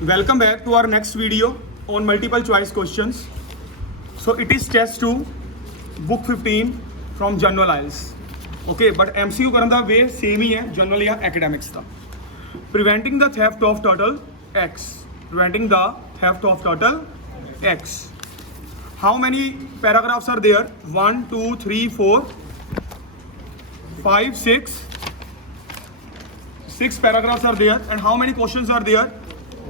Welcome back to our next video on multiple choice questions. So it is test 2 book 15 from General IELTS. Okay, but MCQ ਕਰਨ ਦਾ way same ਹੀ ਹੈ general या academics the. Preventing the theft of turtle X. Preventing the theft of turtle X. How many paragraphs are there? 1 2 3 4 5 6 paragraphs are there, and how many questions are there?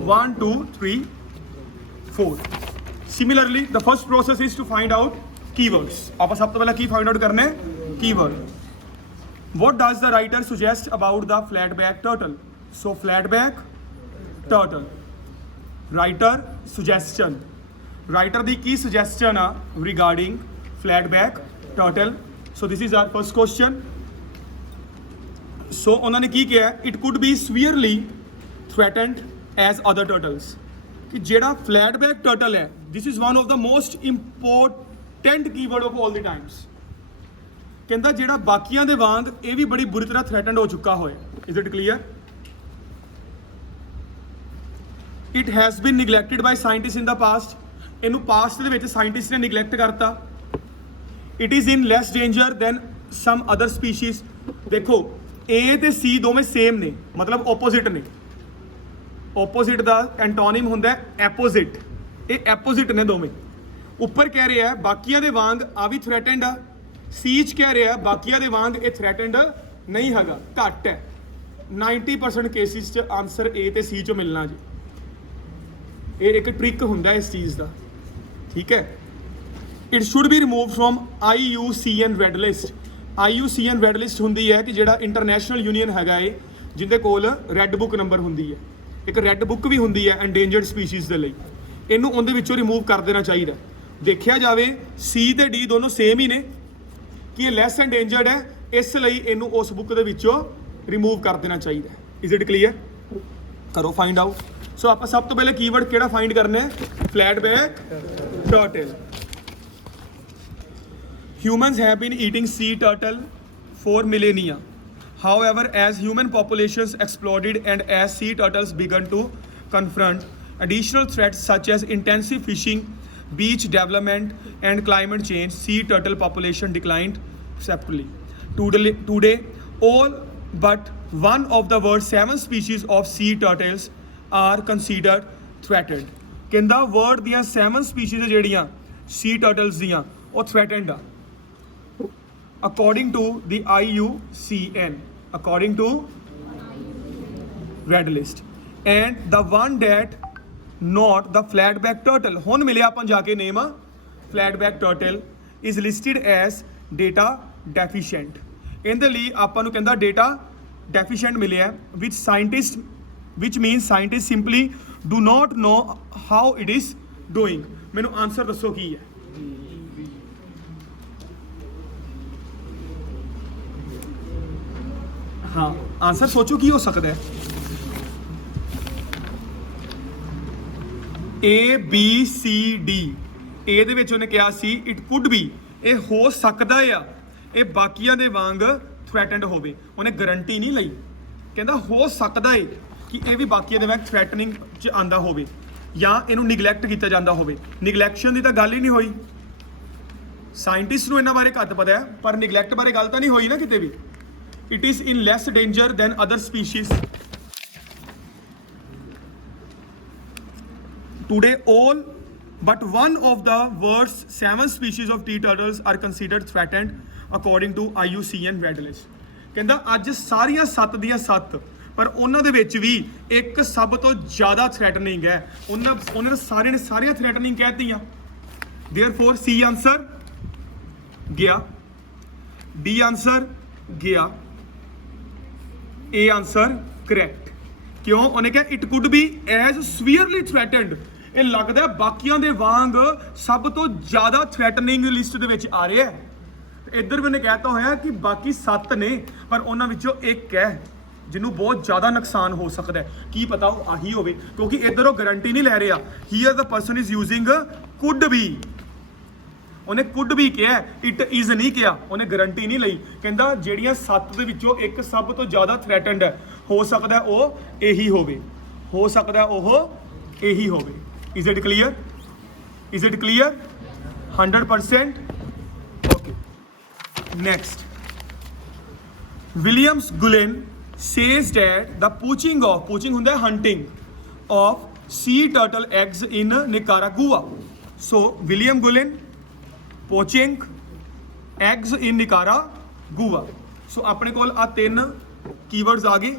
1 2 3 4. Similarly, the first process is to find out keywords. आप सब तो पहले की find out करने keyword. What does the writer suggest about the flatback turtle? So flatback turtle. Writer suggestion. Writer the Ki suggestion ਆ regarding flatback turtle? So this is our first question. So ਉਹਨਾਂ ਨੇ ਕੀ ਕਿਹਾ? It could be severely threatened as other turtles. ਕਿ ਜਿਹੜਾ flatback turtle ਹੈ, this is one of the most important keyword of all the times. ਕਹਿੰਦਾ ਜਿਹੜਾ ਬਾਕੀਆਂ ਦੇ ਵਾਂਗ ਇਹ ਵੀ ਬੜੀ ਬੁਰੀ ਤਰ੍ਹਾਂ threatened ਹੋ ਚੁੱਕਾ ਹੋਇਆ. Is it clear? It has been neglected by scientists in the past. ਇਹਨੂੰ past ਦੇ ਵਿੱਚ scientists ਨੇ neglect ਕਰਤਾ. It is in less danger than some other species. ਦੇਖੋ A ਤੇ C ਦੋਵੇਂ ਸੇਮ ਨੇ, ਮਤਲਬ opposite ਨੇ. Opposite ਦਾ ਐਂਟੋਨਿਮ ਹੁੰਦਾ ਐਪੋਜ਼ਿਟ. ਇਹ ਐਪੋਜ਼ਿਟ ਨੇ ਦੋਵੇਂ. ਉੱਪਰ ਕਹਿ ਰਿਹਾ ਬਾਕੀਆਂ ਦੇ ਵਾਂਗ ਆ ਵੀ ਥ੍ਰੈਟਨਡ ਆ. C 'ਚ ਕਹਿ ਰਿਹਾ ਬਾਕੀਆਂ ਦੇ ਵਾਂਗ ਇਹ ਥ੍ਰੈਟਨਡ ਨਹੀਂ ਹੈਗਾ, ਘੱਟ ਹੈ. 90% ਕੇਸਿਸ 'ਚ ਆਨਸਰ A ਤੇ C 'ਚੋਂ ਮਿਲਣਾ ਜੀ. ਇਹ ਇੱਕ ਟ੍ਰਿਕ ਹੁੰਦਾ ਇਸ ਚੀਜ਼ ਦਾ, ਠੀਕ ਹੈ. It should be remove from IUCN red list. IUCN red list ਹੁੰਦੀ ਹੈ ਕਿ ਜਿਹੜਾ ਇੰਟਰਨੈਸ਼ਨਲ ਯੂਨੀਅਨ ਹੈਗਾ ਏ ਜਿਹਦੇ ਕੋਲ ਰੈੱਡ ਬੁੱਕ ਨੰਬਰ ਹੁੰਦੀ ਹੈ. ਇੱਕ ਰੈੱਡ ਬੁੱਕ ਵੀ ਹੁੰਦੀ ਹੈ ਐਂਡੇਂਜਰਡ ਸਪੀਸੀਜ਼ ਦੇ ਲਈ. ਇਹਨੂੰ ਉਹਦੇ ਵਿੱਚੋਂ ਰਿਮੂਵ ਕਰ ਦੇਣਾ ਚਾਹੀਦਾ. ਦੇਖਿਆ ਜਾਵੇ C ਤੇ D ਦੋਨੋਂ ਸੇਮ ਹੀ ਨੇ ਕਿ ਇਹ ਲੈਸ ਐਂਡੇਂਜਰਡ ਹੈ, ਇਸ ਲਈ ਇਹਨੂੰ ਉਸ ਬੁੱਕ ਦੇ ਵਿੱਚੋਂ ਰਿਮੂਵ ਕਰ ਦੇਣਾ ਚਾਹੀਦਾ. Is it clear? ਕਰੋ ਫਾਈਂਡ ਆਊਟ. ਸੋ ਆਪਾਂ ਸਭ ਤੋਂ ਪਹਿਲੇ ਕੀਵਰਡ ਕਿਹੜਾ ਫਾਈਂਡ ਕਰਨਾ ਹੈ? ਫਲੈਟਬੈਕ turtle. Humans have been eating sea turtle for millennia. However, as human populations exploded and as sea turtles began to confront additional threats such as intensive fishing, beach development, and climate change, sea turtle population declined rapidly. Today, all but one of the world's 7 species of sea turtles are considered threatened. ਕਹਿੰਦਾ world ਦੀਆਂ 7 species ਜਿਹੜੀਆਂ sea turtles ਦੀਆਂ ਉਹ threatened ਆ. According to the IUCN, according to red list, and the one that not the flatback turtle, ਹੁਣ ਮਿਲਿਆ ਆਪਾਂ ਜਾ ਕੇ ਨੇਮ flatback turtle, is listed as data deficient. ਇਹਦੇ ਲਈ ਆਪਾਂ ਨੂੰ ਕਹਿੰਦਾ data deficient ਮਿਲਿਆ, which means scientists simply do not know how it is doing. ਮੈਨੂੰ ਆਨਸਰ ਦੱਸੋ ਕੀ ਹੈ? ਹਾਂ, ਆਨਸਰ ਸੋਚੋ ਕੀ ਹੋ ਸਕਦਾ ਹੈ? ABCD. A ਦੇ ਵਿੱਚ ਉਹਨੇ ਕਿਹਾ ਸੀ ਇਟ ਕੁਡ ਬੀ, ਇਹ ਹੋ ਸਕਦਾ ਆ ਇਹ ਬਾਕੀਆਂ ਦੇ ਵਾਂਗ ਥ੍ਰੈਟਨਡ ਹੋਵੇ. ਉਹਨੇ ਗਾਰੰਟੀ ਨਹੀਂ ਲਈ, ਕਹਿੰਦਾ ਹੋ ਸਕਦਾ ਏ ਕਿ ਇਹ ਵੀ ਬਾਕੀਆਂ ਦੇ ਵਾਂਗ ਥ੍ਰੈਟਨਿੰਗ 'ਚ ਆਂਦਾ ਹੋਵੇ ਜਾਂ ਇਹਨੂੰ ਨਿਗਲੈਕਟ ਕੀਤਾ ਜਾਂਦਾ ਹੋਵੇ. ਨਿਗਲੈਕਸ਼ਨ ਦੀ ਤਾਂ ਗੱਲ ਹੀ ਨਹੀਂ ਹੋਈ. ਸਾਇੰਟਿਸਟ ਨੂੰ ਇਹਨਾਂ ਬਾਰੇ ਘੱਟ ਪਤਾ ਹੈ, ਪਰ ਨਿਗਲੈਕਟ ਬਾਰੇ ਗੱਲ ਤਾਂ ਨਹੀਂ ਹੋਈ ਨਾ ਕਿਤੇ ਵੀ. It is in less danger than other species. Today, all but one of the world's 7 species of sea turtles are considered threatened according to IUCN Red List. ਕਹਿੰਦਾ ਅੱਜ ਸਾਰੀਆਂ 7 ਦੀਆਂ 7, ਪਰ ਉਹਨਾਂ ਦੇ ਵਿੱਚ ਵੀ ਇੱਕ ਸਭ ਤੋਂ ਜ਼ਿਆਦਾ ਥ੍ਰੈਟਨਿੰਗ ਹੈ. ਉਹਨਾਂ ਨੇ ਸਾਰੀਆਂ ਥ੍ਰੈਟਨਿੰਗ ਕਹਿਤੀਆਂ. Therefore, C ਆਨਸਰ ਗਿਆ, D ਆਨਸਰ ਗਿਆ, A ਆਨਸਰ ਕਰੈਕਟ. ਕਿਉਂ? ਉਹਨੇ ਕਿਹਾ it could be as severely threatened. ਇਹ ਲੱਗਦਾ ਬਾਕੀਆਂ ਦੇ ਵਾਂਗ ਸਭ ਤੋਂ ਜ਼ਿਆਦਾ ਥ੍ਰੈਟਨਿੰਗ ਲਿਸਟ ਦੇ ਵਿੱਚ ਆ ਰਿਹਾ ਹੈ. ਇੱਧਰ ਵੀ ਉਹਨੇ ਕਹਿਤਾ ਹੋਇਆ ਕਿ ਬਾਕੀ 7 ਨੇ, ਪਰ ਉਹਨਾਂ ਵਿੱਚੋਂ ਇੱਕ ਹੈ ਜਿਹਨੂੰ ਬਹੁਤ ਜ਼ਿਆਦਾ ਨੁਕਸਾਨ ਹੋ ਸਕਦਾ ਹੈ. ਕੀ ਪਤਾ ਉਹ ਆਹੀ ਹੋਵੇ, ਕਿਉਂਕਿ ਇੱਧਰ ਉਹ ਗਾਰੰਟੀ ਨਹੀਂ ਲੈ ਰਿਹਾ. Here the person is using could be. ਉਹਨੇ ਕੁਡ ਵੀ ਕਿਹਾ, ਇਟ ਇਜ਼ ਨਹੀਂ ਕਿਹਾ. ਉਹਨੇ ਗਾਰੰਟੀ ਨਹੀਂ ਲਈ. ਕਹਿੰਦਾ ਜਿਹੜੀਆਂ 7 ਦੇ ਵਿੱਚੋਂ ਇੱਕ ਸਭ ਤੋਂ ਜ਼ਿਆਦਾ ਥ੍ਰੈਟਨਡ ਹੈ, ਹੋ ਸਕਦਾ ਉਹ ਇਹੀ ਹੋਵੇ, ਹੋ ਸਕਦਾ ਉਹ यही होवे। Is it clear? Is it clear? 100%? Okay, next. Williams Gulen says that the poaching ਹੁੰਦਾ ਹੈ hunting of sea turtle eggs in Nicaragua. So William Gulen poaching eggs in Nicaragua. So ਆਪਣੇ ਕੋਲ ਆ ਤਿੰਨ ਕੀਵਰਡਸ ਆ ਗਏ,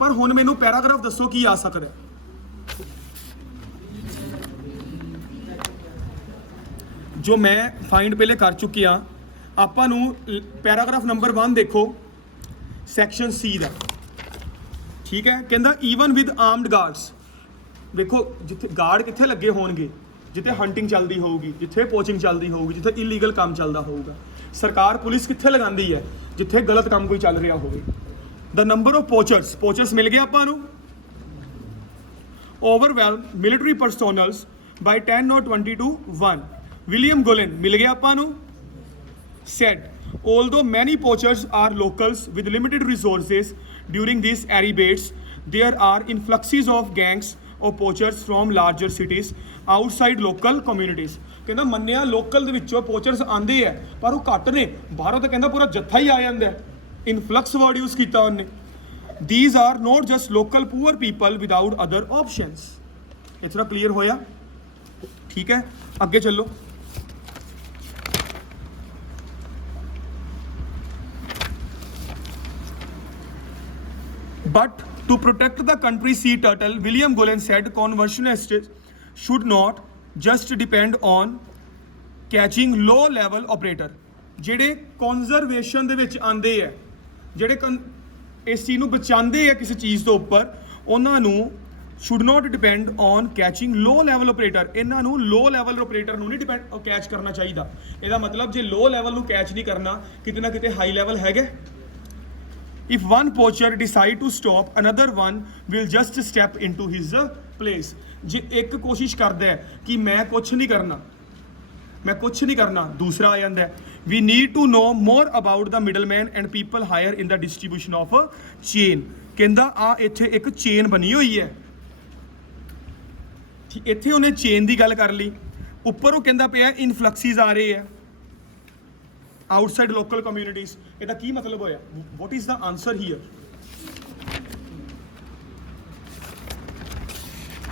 ਪਰ ਹੁਣ ਮੈਨੂੰ ਪੈਰਾਗ੍ਰਾਫ ਦੱਸੋ ਕੀ ਆ ਸਕਦਾ ਹੈ। ਜੋ ਮੈਂ ਫਾਈਂਡ ਪਹਿਲੇ ਕਰ ਚੁੱਕਿਆ, ਆਪਾਂ ਨੂੰ ਪੈਰਾਗ੍ਰਾਫ ਨੰਬਰ 1 ਦੇਖੋ, ਸੈਕਸ਼ਨ ਸੀ ਦਾ, ਠੀਕ ਹੈ। ਕਹਿੰਦਾ ਈਵਨ ਵਿਦ ਆਰਮਡ ਗਾਰਡਸ, ਵੇਖੋ ਜਿੱਥੇ ਗਾਰਡ ਕਿੱਥੇ ਲੱਗੇ ਹੋਣਗੇ, ਜਿੱਥੇ ਹੰਟਿੰਗ ਚੱਲਦੀ ਹੋਊਗੀ, ਜਿੱਥੇ ਪੋਚਿੰਗ ਚੱਲਦੀ ਹੋਊਗੀ, ਜਿੱਥੇ ਇਲੀਗਲ ਕੰਮ ਚੱਲਦਾ ਹੋਊਗਾ। ਸਰਕਾਰ ਪੁਲਿਸ ਕਿੱਥੇ ਲਗਾਉਂਦੀ ਹੈ? ਜਿੱਥੇ ਗਲਤ ਕੰਮ ਕੋਈ ਚੱਲ ਰਿਹਾ ਹੋਵੇ। ਦ ਨੰਬਰ ਆਫ ਪੋਚਰਸ ਮਿਲ ਗਿਆ ਆਪਾਂ ਨੂੰ। Overwhelm military personnels by 10 or 20 to 1। William Golan ਮਿਲ ਗਿਆ ਆਪਾਂ ਨੂੰ। said although many poachers are locals with limited resources during these arebates, there are influxes of gangs of poachers from larger cities outside local communities। ਕਹਿੰਦਾ ਮੰਨਿਆ local ਦੇ ਵਿੱਚੋਂ posture ਆਂਦੇ ਆ, ਪਰ ਉਹ ਘੱਟ ਨੇ। ਬਾਹਰੋਂ ਤਾਂ ਕਹਿੰਦਾ ਪੂਰਾ ਜੱਥਾ ਹੀ ਆ ਜਾਂਦਾ। ਇਨਫਲਕਸ ਵਰਡ ਯੂਜ਼ ਕੀਤਾ ਉਹਨੇ। these are not just local poor people without other options। ਇਹ ਥੋੜਾ ਕਲੀਅਰ ਹੋਇਆ? ਠੀਕ ਹੈ, ਅੱਗੇ ਚੱਲੋ। But to protect the country's sea turtle, William Gulen said conservationists should not just depend on catching low-level operator। ਜਿਹੜੇ ਕੰਜ਼ਰਵੇਸ਼ਨ ਦੇ ਵਿੱਚ ਆਂਦੇ ਆ, ਜਿਹੜੇ ਇਸ ਚੀਜ਼ ਨੂੰ ਬਚਾਉਂਦੇ ਆ ਕਿਸੇ ਚੀਜ਼ ਤੋਂ ਉੱਪਰ, ਉਹਨਾਂ ਨੂੰ should not depend on catching low-level operator। ਇਹਨਾਂ ਨੂੰ low-level operator ਨੂੰ ਨਹੀਂ ਕੈਚ ਕਰਨਾ ਚਾਹੀਦਾ। ਇਹਦਾ ਮਤਲਬ ਜੇ low level ਨੂੰ ਕੈਚ ਨਹੀਂ ਕਰਨਾ, ਕਿਤੇ ਨਾ ਕਿਤੇ ਹਾਈ ਲੈਵਲ ਹੈਗੇ। If one poacher decide to stop, another one will just step into his place। ਜੇ ਇੱਕ ਕੋਸ਼ਿਸ਼ ਕਰਦਾ ਹੈ ਕਿ ਮੈਂ ਕੁਛ ਨਹੀਂ ਕਰਨਾ, ਦੂਸਰਾ ਆ ਜਾਂਦਾ ਹੈ। We need to know more about the middleman and people higher in the distribution of a chain। ਕਹਿੰਦਾ ਆ ਇੱਥੇ ਇੱਕ ਚੇਨ ਬਣੀ ਹੋਈ ਹੈ। ਇੱਥੇ ਉਹਨੇ ਚੇਨ ਦੀ ਗੱਲ ਕਰ ਲਈ। ਉੱਪਰ ਉਹ ਕਹਿੰਦਾ ਪਿਆ ਇਨਫਲਕਸਿਸ ਆ ਰਹੇ ਆ outside local communities। ਇਹਦਾ ਕੀ ਮਤਲਬ ਹੋਇਆ? what is the answer here?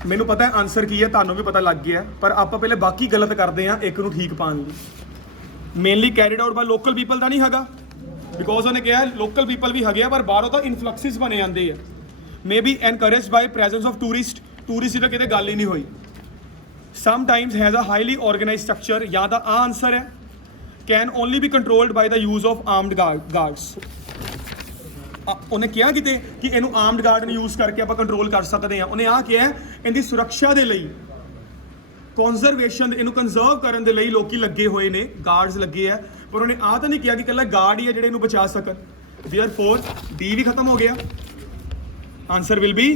ਮੈਨੂੰ ਪਤਾ ਹੈ ਆਨਸਰ ਕੀ ਹੈ, ਤੁਹਾਨੂੰ ਵੀ ਪਤਾ ਲੱਗ ਗਿਆ, ਪਰ ਆਪਾਂ ਪਹਿਲੇ ਬਾਕੀ ਗਲਤ ਕਰਦੇ ਹਾਂ ਇੱਕ ਨੂੰ ਠੀਕ ਪਾਉਣ ਲਈ। ਮੇਨਲੀ ਕੈਰੀਡ ਆਊਟ ਬਾਈ ਲੋਕਲ ਪੀਪਲ ਦਾ ਨਹੀਂ ਹੈਗਾ, ਬਿਕੋਜ਼ ਉਹਨੇ ਕਿਹਾ ਲੋਕਲ ਪੀਪਲ ਵੀ ਹੈਗੇ ਆ, ਪਰ ਬਾਹਰੋਂ ਤਾਂ ਇਨਫਲਕਸਿਸ ਬਣੇ ਜਾਂਦੇ ਆ। May be encouraged by presence of tourist ਦੀ ਤਾਂ ਕਿਤੇ ਗੱਲ ਹੀ ਨਹੀਂ ਹੋਈ। Sometimes has a highly organised structure, ਜਾਂ ਤਾਂ ਆ ਆਨਸਰ ਹੈ। can only be controlled by the use of armed guards। ਉਹਨੇ ਕਿਹਾ ਕਿਤੇ ਕਿ ਇਹਨੂੰ ਆਰਮਡ ਗਾਰਡ ਨੂੰ ਯੂਜ਼ ਕਰਕੇ ਆਪਾਂ ਕੰਟਰੋਲ ਕਰ ਸਕਦੇ ਹਾਂ। ਉਹਨੇ ਆਹ ਕਿਹਾ ਇਹਦੀ ਸੁਰੱਖਿਆ ਦੇ ਲਈ, ਕੰਜ਼ਰਵੇਸ਼ਨ, ਇਹਨੂੰ ਕੰਜ਼ਰਵ ਕਰਨ ਦੇ ਲਈ ਲੋਕੀ ਲੱਗੇ ਹੋਏ ਨੇ, ਗਾਰਡਸ ਲੱਗੇ ਆ। ਪਰ ਉਹਨੇ ਆਹ ਤਾਂ ਨਹੀਂ ਕਿਹਾ ਕਿ ਇਕੱਲਾ ਗਾਰਡ ਹੀ ਆ ਜਿਹੜੇ ਇਹਨੂੰ ਬਚਾ ਸਕਣ। therefore ਡੀ ਵੀ ਖਤਮ ਹੋ ਗਿਆ। ਆਨਸਰ ਵਿਲ ਬੀ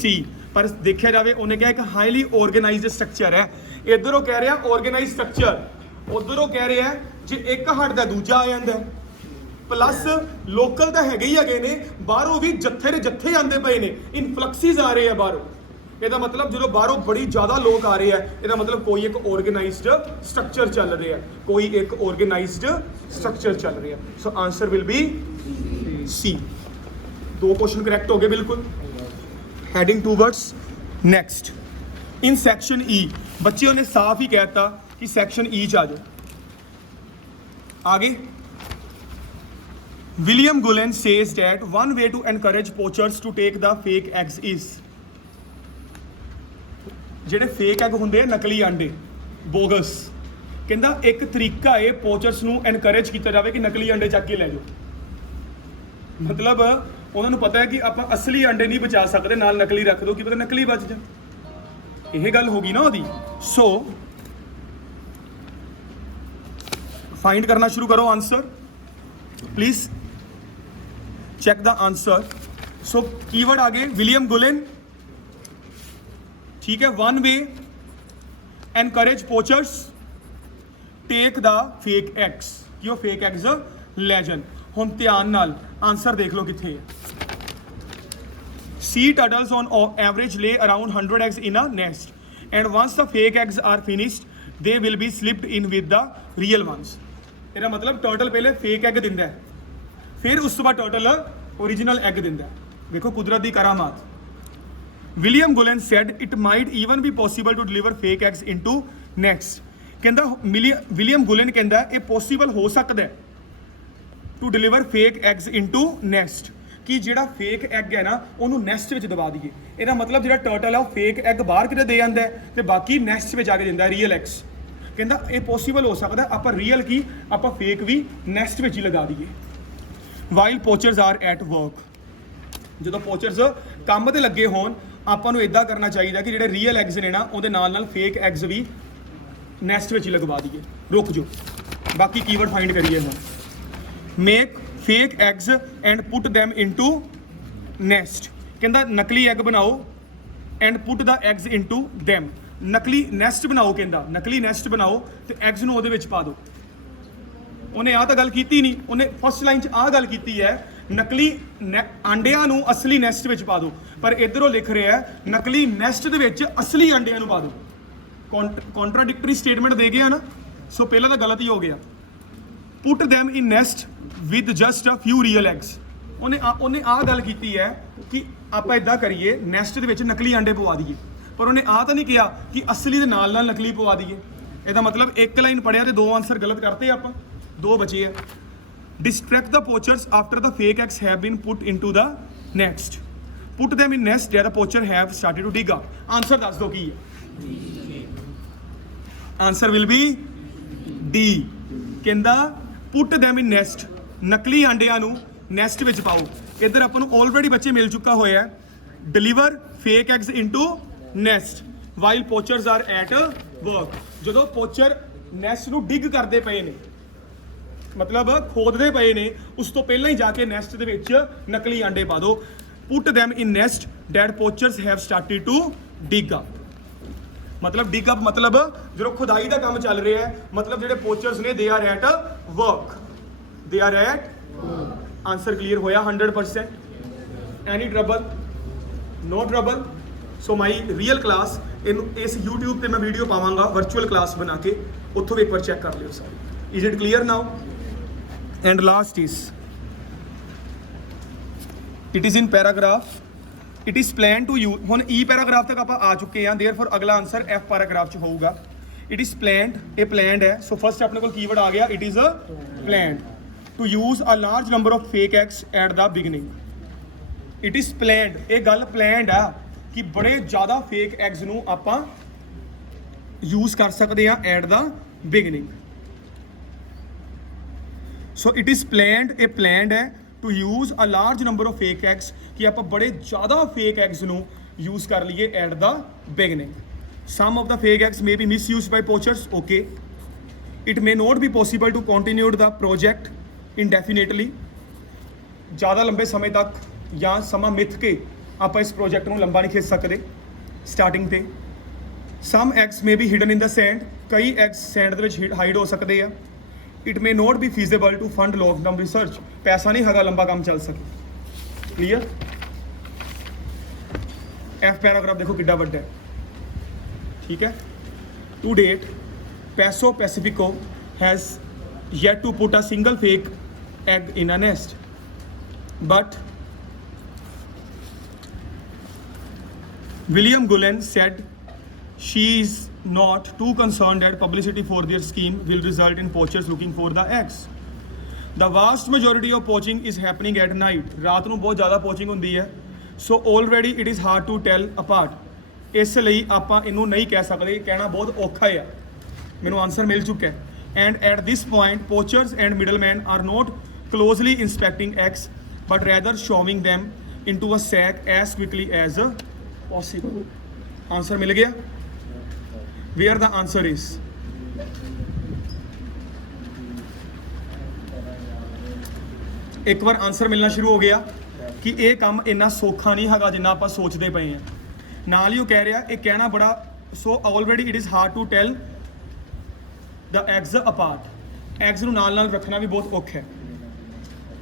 ਸੀ। ਪਰ ਦੇਖਿਆ ਜਾਵੇ ਉਹਨੇ ਕਿਹਾ ਇੱਕ ਹਾਈਲੀ ਆਰਗੇਨਾਈਜ਼ਡ ਸਟਰਕਚਰ ਹੈ। ਇੱਧਰੋਂ ਕਹਿ ਰਿਹਾ ਆਰਗੇਨਾਈਜ਼ਡ ਸਟਰਕਚਰ, ਉਧਰੋਂ ਕਹਿ ਰਿਹਾ ਜੇ ਇੱਕ ਹਟਦਾ ਦੂਜਾ ਆ ਜਾਂਦਾ। ਪਲੱਸ ਲੋਕਲ ਤਾਂ ਹੈਗੇ ਹੀ ਹੈਗੇ ਨੇ, ਬਾਹਰੋਂ ਵੀ ਜੱਥੇ ਦੇ ਜੱਥੇ ਆਉਂਦੇ ਪਏ ਨੇ, ਇਨਫਲਕਸਿਸ ਆ ਰਹੇ ਆ ਬਾਹਰੋਂ। ਇਹਦਾ ਮਤਲਬ ਜਦੋਂ ਬਾਹਰੋਂ ਬੜੀ ਜ਼ਿਆਦਾ ਲੋਕ ਆ ਰਹੇ ਆ, ਇਹਦਾ ਮਤਲਬ ਕੋਈ ਇੱਕ ਆਰਗੇਨਾਈਜ਼ਡ ਸਟਰਕਚਰ ਚੱਲ ਰਿਹਾ, ਕੋਈ ਇੱਕ ਆਰਗੇਨਾਈਜ਼ਡ ਸਟਰਕਚਰ ਚੱਲ ਰਿਹਾ। So answer will be C. 2 question correct ਹੋ ਗਏ ਬਿਲਕੁਲ। Heading towards next in section E. ਬੱਚਿਆਂ ਨੇ ਸਾਫ਼ ਹੀ ਕਹਿਤਾ ਕਿ ਸੈਕਸ਼ਨ ਈ ਚ ਆ ਜਾਓ। आगे William Gulen says that one way to encourage poachers to take the fake eggs is, ਜਿਹੜੇ ਫੇਕ ਐਗ ਹੁੰਦੇ ਆ, ਨਕਲੀ ਆਂਡੇ, ਬੋਗਸ। ਕਹਿੰਦਾ ਇੱਕ ਤਰੀਕਾ ਹੈ ਪੋਚਰਸ ਨੂੰ ਐਨਕਰੇਜ ਕੀਤਾ ਜਾਵੇ ਕਿ ਨਕਲੀ ਅੰਡੇ ਚੱਕ ਕੇ ਲੈ ਜਾਓ। ਮਤਲਬ ਉਹਨਾਂ ਨੂੰ ਪਤਾ ਹੈ ਕਿ ਆਪਾਂ ਅਸਲੀ ਅੰਡੇ ਨਹੀਂ ਬਚਾ ਸਕਦੇ, ਨਾਲ ਨਕਲੀ ਰੱਖ ਦਿਓ, ਕੀ ਪਤਾ ਨਕਲੀ ਬਚ ਜਾ। ਇਹ ਗੱਲ ਹੋ ਗਈ ਨਾ ਉਹਦੀ। ਸੋ फाइंड करना शुरू करो answer, please check the answer. So keyword आगे विलियम गुलेन, ठीक है। One way encourage poachers take the fake eggs, कि वो फेक एग्स ले जान। हुण ध्यान नाल आंसर देख लो कित्थे है। Sea turtles on average lay around 100 eggs in a nest, and once the fake eggs are finished, they will be slipped in with the real ones. ਇਹਦਾ ਮਤਲਬ ਟਰਟਲ ਪਹਿਲੇ ਫੇਕ ਐਗ ਦਿੰਦਾ ਹੈ, ਫਿਰ ਉਸ ਤੋਂ ਬਾਅਦ ਟਰਟਲ ओरिजिनल ਐਗ ਦਿੰਦਾ ਹੈ। ਦੇਖੋ ਕੁਦਰਤ ਦੀ ਕਰਾਮਾਤ। William Gulan said it might even be possible to deliver fake eggs into nests। ਕਹਿੰਦਾ ਵਿਲੀਅਮ ਗੁਲਨ ਕਹਿੰਦਾ ਇਹ ਪੋਸੀਬਲ ਹੋ ਸਕਦਾ ਹੈ to deliver fake eggs into nest, ਕਿ ਜਿਹੜਾ ਫੇਕ ਐਗ ਹੈ ਨਾ ਉਹਨੂੰ ਨੈਸਟ ਵਿੱਚ ਦਬਾ ਦਈਏ। ਇਹਦਾ ਮਤਲਬ ਜਿਹੜਾ ਟਰਟਲ ਹੈ ਉਹ ਫੇਕ ਐਗ ਬਾਹਰ ਕਿਤੇ ਦੇ ਜਾਂਦਾ ਹੈ ਤੇ ਬਾਕੀ ਨੈਸਟ ਵਿੱਚ ਆ ਕੇ ਦਿੰਦਾ ਰੀਅਲ ਐਗਸ। ਕਹਿੰਦਾ ਇਹ ਪੋਸੀਬਲ ਹੋ ਸਕਦਾ ਆਪਾਂ ਰੀਅਲ ਕੀ ਆਪਾਂ ਫੇਕ ਵੀ ਨੈਸਟ ਵਿੱਚ ਹੀ ਲਗਾ ਦਈਏ। While poachers are at work, ਜਦੋਂ ਪੋਚਰਸ ਕੰਮ ਤੇ ਲੱਗੇ ਹੋਣ ਆਪਾਂ ਨੂੰ ਇਦਾਂ ਕਰਨਾ ਚਾਹੀਦਾ ਕਿ ਜਿਹੜੇ ਰੀਅਲ ਐਗਸ ਨੇ ਨਾ ਉਹਦੇ ਨਾਲ ਨਾਲ ਫੇਕ ਐਗਸ ਵੀ ਨੈਸਟ ਵਿੱਚ ਹੀ ਲਗਵਾ ਦਈਏ। ਰੁਕ ਜਾਓ, ਬਾਕੀ ਕੀਵਰਡ ਫਾਈਂਡ ਕਰੀਏ ਹੁਣ। Make fake eggs and put them into nest। ਕਹਿੰਦਾ ਨਕਲੀ ਐਗ ਬਣਾਓ and put the eggs into them। ਨਕਲੀ ਨੈਸਟ ਬਣਾਓ, ਕਹਿੰਦਾ ਨਕਲੀ ਨੈਸਟ ਬਣਾਓ ਤੇ ਐਗਸ ਨੂੰ ਉਹਦੇ ਵਿੱਚ ਪਾ ਦਿਓ। ਉਹਨੇ ਆਹ ਤਾਂ ਗੱਲ ਕੀਤੀ ਨਹੀਂ, ਉਹਨੇ ਫਸਟ ਲਾਈਨ 'ਚ ਆਹ ਗੱਲ ਕੀਤੀ ਹੈ ਨਕਲੀ ਆਂਡਿਆਂ ਨੂੰ ਅਸਲੀ ਨੈਸਟ ਵਿੱਚ ਪਾ ਦਿਓ, ਪਰ ਇੱਧਰੋਂ ਲਿਖ ਰਿਹਾ ਹੈ ਨਕਲੀ ਨੈਸਟ ਦੇ ਵਿੱਚ ਅਸਲੀ ਆਂਡਿਆਂ ਨੂੰ ਪਾ ਦਿਓ। ਕੌਂਟਰਾਡਿਕਟਰੀ ਸਟੇਟਮੈਂਟ ਦੇ ਗਿਆ ਨਾ, ਸੋ ਪਹਿਲਾਂ ਤਾਂ ਗਲਤ ਹੀ ਹੋ ਗਿਆ। ਪੁੱਟ them in nest with just a few real eggs। ਉਹਨੇ ਆਹ ਗੱਲ ਕੀਤੀ ਹੈ ਕਿ ਆਪਾਂ ਇਦਾਂ ਕਰੀਏ ਨੈਸਟ ਦੇ ਵਿੱਚ ਨਕਲੀ ਆਂਡੇ ਪਵਾ ਦਈਏ, ਪਰ ਉਹਨੇ ਆਹ ਤਾਂ ਨਹੀਂ ਕਿਹਾ ਕਿ ਅਸਲੀ ਦੇ ਨਾਲ ਨਾਲ ਨਕਲੀ ਪਵਾ ਦਈਏ। ਇਹਦਾ ਮਤਲਬ ਇੱਕ ਲਾਈਨ ਪੜਿਆ ਤੇ ਦੋ ਆਨਸਰ ਗਲਤ ਕਰਤੇ ਆਪਾਂ, ਦੋ ਬਚੇ ਆ। Distract the poachers after the fake eggs have been put into the nest। Put them in nest where the poacher have started to dig up। Answer ਦੱਸ ਦਿਓ ਕੀ ਹੈ। Answer will B D. ਕਹਿੰਦਾ ਪੁੱਟ them in nest, ਨਕਲੀ ਆਂਡਿਆਂ ਨੂੰ nest ਵਿੱਚ ਪਾਓ। ਇੱਧਰ ਆਪਾਂ ਨੂੰ ਆਲਰੇਡੀ ਬੱਚੇ ਮਿਲ ਚੁੱਕਾ ਹੋਇਆ ਹੈ deliver fake eggs into nest while poachers are at work. ਜਦੋਂ ਪੋਚਰ ਨੈਸਟ ਨੂੰ ਡਿਗ ਕਰਦੇ ਪਏ ਨੇ, ਮਤਲਬ ਖੋਦਦੇ ਪਏ ਨੇ, ਉਸ ਤੋਂ ਪਹਿਲਾਂ ਹੀ ਜਾ ਕੇ ਨੈਸਟ ਦੇ ਵਿੱਚ ਨਕਲੀ ਆਂਡੇ ਪਾ ਦਿਓ। ਪੁੱਟ them in nest that poachers have started to dig up। ਮਤਲਬ ਡਿਗ ਅਪ ਮਤਲਬ ਜਦੋਂ ਖੁਦਾਈ ਦਾ ਕੰਮ ਚੱਲ ਰਿਹਾ ਹੈ, ਮਤਲਬ ਜਿਹੜੇ ਪੋਚਰਸ ਨੇ they are at work, they are at. Answer clear ਹੋਇਆ 100%। ਐਨੀ ਟਰਬਲ? ਨੋ ਟਰਬਲ। ਸੋ ਮਾਈ ਰੀਅਲ ਕਲਾਸ, ਇਹਨੂੰ ਇਸ YouTube ਤੇ ਮੈਂ ਵੀਡੀਓ ਪਾਵਾਂਗਾ ਵਰਚੁਅਲ ਕਲਾਸ ਬਣਾ ਕੇ, ਉੱਥੋਂ ਵੀ ਇੱਕ ਵਾਰ ਚੈੱਕ ਕਰ ਲਿਓ ਸਾਰੀ। Is it clear now? And last is it is in paragraph. It is plain to you. ਹੁਣ ਈ ਪੈਰਾਗ੍ਰਾਫ ਤੱਕ ਆਪਾਂ ਆ ਚੁੱਕੇ ਹਾਂ, ਦੇਅਰਫੋਰ ਅਗਲਾ ਆਨਸਰ ਐਫ ਪੈਰਾਗ੍ਰਾਫ 'ਚ ਹੋਊਗਾ। ਇਟ ਇਜ਼ ਪਲਾਨਡ, ਇਹ ਪਲਾਨਡ ਹੈ। ਸੋ ਫਸਟ ਆਪਣੇ ਕੋਲ ਕੀਵਰਡ ਆ ਗਿਆ, it is planned to use a large number of fake eggs at the beginning. It is planned, ਇਹ ਗੱਲ ਪਲਾਨਡ ਆ ਕਿ ਬੜੇ ਜ਼ਿਆਦਾ ਫੇਕ ਐਗਸ ਨੂੰ ਆਪਾਂ ਯੂਜ਼ ਕਰ ਸਕਦੇ ਹਾਂ at the beginning. So it is planned, ਇਹ ਪਲਾਨਡ ਹੈ to use a large number of fake eggs, ਕਿ ਆਪਾਂ ਬੜੇ ਜ਼ਿਆਦਾ ਫੇਕ ਐਗਸ ਨੂੰ ਯੂਜ਼ ਕਰ ਲਈਏ at the beginning. Some of the fake eggs may be misused by poachers. Okay. It may not be possible to continue the project indefinitely. ਜ਼ਿਆਦਾ ਲੰਬੇ ਸਮੇਂ ਤੱਕ ਜਾਂ ਸਮਾਂ ਮਿੱਥ ਕੇ ਆਪਾਂ ਇਸ ਪ੍ਰੋਜੈਕਟ ਨੂੰ ਲੰਬਾ ਨਹੀਂ ਖਿੱਚ ਸਕਦੇ ਸਟਾਰਟਿੰਗ ਤੇ। Some eggs may be hidden in the sand, ਕਈ ਐਗਸ ਸੈਂਡ ਦੇ ਵਿੱਚ ਹਾਈਡ ਹੋ ਸਕਦੇ ਆ। It may not be feasible to fund long term research, ਪੈਸਾ ਨਹੀਂ ਹੈਗਾ ਲੰਬਾ ਕੰਮ ਚੱਲ ਸਕੇ। ਕਲੀਅਰ? ਐਫ ਪੈਰਾਗ੍ਰਾਫ ਦੇਖੋ ਕਿੱਡਾ ਵੱਡਾ ਹੈ, ਠੀਕ ਹੈ। To date Paso Pacifico has yet to put a single fake egg in a nest, but William Gulen said she is not too concerned that publicity for their scheme will result in poachers looking for the eggs। The vast majority of poaching is happening at night। ਰਾਤ ਨੂੰ ਬਹੁਤ ਜ਼ਿਆਦਾ poaching ਹੁੰਦੀ ਹੈ, so already it is hard to tell apart। ਇਸ ਲਈ ਆਪਾਂ ਇਹਨੂੰ ਨਹੀਂ ਕਹਿ ਸਕਦੇ, ਕਹਿਣਾ ਬਹੁਤ ਔਖਾ ਹੈ। ਮੈਨੂੰ ਆਨਸਰ ਮਿਲ ਚੁੱਕਾ ਹੈ। And at this point, poachers and middlemen are not closely inspecting eggs, but rather shoving them into a sack as quickly as possible। Answer मिल गया? Where the answer is? एक बार आंसर मिलना शुरू हो गया कि ये काम इन्ना सौखा नहीं हैगा जिन्ना आपां सोचते पे हैं। नाल ही वो कह रहा है कहना बड़ा, so already it is hard to tell the eggs apart. Eggs नूं नाल नाल रखना भी बहुत औखा है।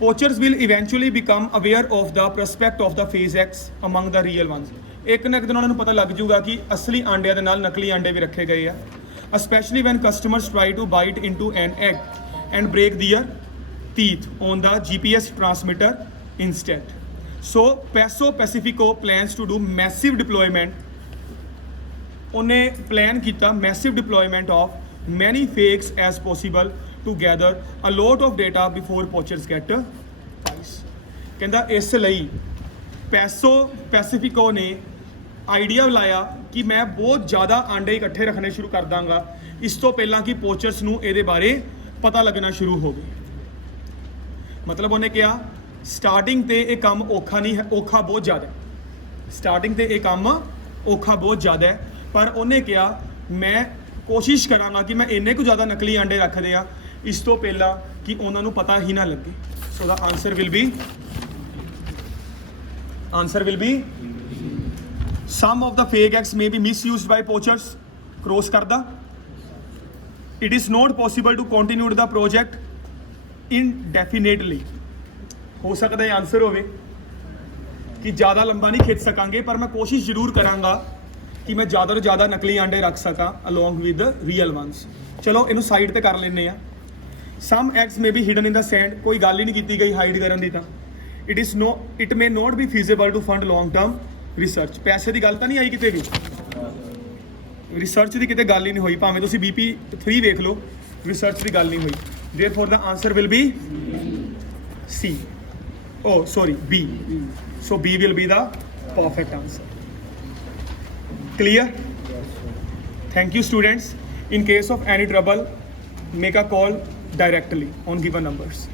poachers will eventually become aware of the prospect of the phase X among the real ones. ਇੱਕ ਨਾ ਇੱਕ ਦਿਨ ਉਹਨਾਂ ਨੂੰ ਪਤਾ ਲੱਗ ਜੂਗਾ ਕਿ ਅਸਲੀ ਆਂਡਿਆਂ ਦੇ ਨਾਲ ਨਕਲੀ ਆਂਡੇ ਵੀ ਰੱਖੇ ਗਏ ਆ, especially when customers try to bite into an egg and break their teeth on the GPS transmitter instead. So Paso Pacifico plans to do massive deployment. ਉਹਨੇ ਪਲਾਨ ਕੀਤਾ massive deployment of many fakes as possible to gather a lot of data before poachers get price. ਕਹਿੰਦਾ ਇਸ ਲਈ peso ਪੈਸੀਫਿਕੋ ਨੇ idea ਲਾਇਆ ਕਿ ਮੈਂ ਬਹੁਤ ਜ਼ਿਆਦਾ ਆਂਡੇ ਇਕੱਠੇ ਰੱਖਣੇ ਸ਼ੁਰੂ ਕਰ ਦਾਂਗਾ ਇਸ ਤੋਂ ਪਹਿਲਾਂ ਕਿ ਪੋਚਰਸ ਨੂੰ ਇਹਦੇ ਬਾਰੇ ਪਤਾ ਲੱਗਣਾ ਸ਼ੁਰੂ ਹੋਵੇ। ਮਤਲਬ ਉਹਨੇ ਕਿਹਾ ਸਟਾਰਟਿੰਗ ਤੇ ਇਹ ਕੰਮ ਔਖਾ ਨਹੀਂ ਹੈ, ਔਖਾ ਬਹੁਤ ਜ਼ਿਆਦਾ ਹੈ। ਸਟਾਰਟਿੰਗ ਤੇ ਇਹ ਕੰਮ ਔਖਾ ਬਹੁਤ ਜ਼ਿਆਦਾ ਹੈ, ਪਰ ਉਹਨੇ ਕਿਹਾ ਮੈਂ ਕੋਸ਼ਿਸ਼ ਕਰਾਂਗਾ ਕਿ ਮੈਂ ਇੰਨੇ ਕੁ ਜ਼ਿਆਦਾ ਨਕਲੀ ਆਂਡੇ ਰੱਖਦੇ ਆ ਇਸ ਤੋਂ ਪਹਿਲਾਂ ਕਿ ਉਹਨਾਂ ਨੂੰ ਪਤਾ ਹੀ ਨਾ ਲੱਗੇ। So the answer will be some of the fake eggs may be misused by poachers. Cross ਕਰਦਾ it is not possible to continue the project indefinitely. ਹੋ ਸਕਦਾ ਇਹ ਆਨਸਰ ਹੋਵੇ ਕਿ ਜ਼ਿਆਦਾ ਲੰਬਾ ਨਹੀਂ ਖਿੱਚ ਸਕਾਂਗੇ, ਪਰ ਮੈਂ ਕੋਸ਼ਿਸ਼ ਜ਼ਰੂਰ ਕਰਾਂਗਾ ਕਿ ਮੈਂ ਜ਼ਿਆਦਾ ਤੋਂ ਜ਼ਿਆਦਾ ਨਕਲੀ ਆਂਡੇ ਰੱਖ ਸਕਾਂ along with the real ones. ਚਲੋ ਇਹਨੂੰ ਸਾਈਡ ਤੇ ਕਰ ਲੈਂਦੇ ਆ। some eggs may be hidden in the sand. ਕੋਈ ਗੱਲ ਹੀ ਨਹੀਂ ਕੀਤੀ ਗਈ ਹਾਈਡ ਕਰਨ ਦੀ ਤਾਂ it may not be feasible to fund long term research. ਪੈਸੇ ਦੀ ਗੱਲ ਤਾਂ ਨਹੀਂ ਆਈ ਕਿਤੇ ਵੀ, ਰਿਸਰਚ ਦੀ ਕਿਤੇ ਗੱਲ ਹੀ ਨਹੀਂ ਹੋਈ, ਭਾਵੇਂ ਤੁਸੀਂ BP 3 ਵੇਖ ਲਓ, ਰਿਸਰਚ ਦੀ ਗੱਲ ਨਹੀਂ ਹੋਈ। therefore the answer will be C. Oh sorry, B. So B will be the perfect answer. Clear? Thank you students. In case of any trouble, make a call directly on given numbers.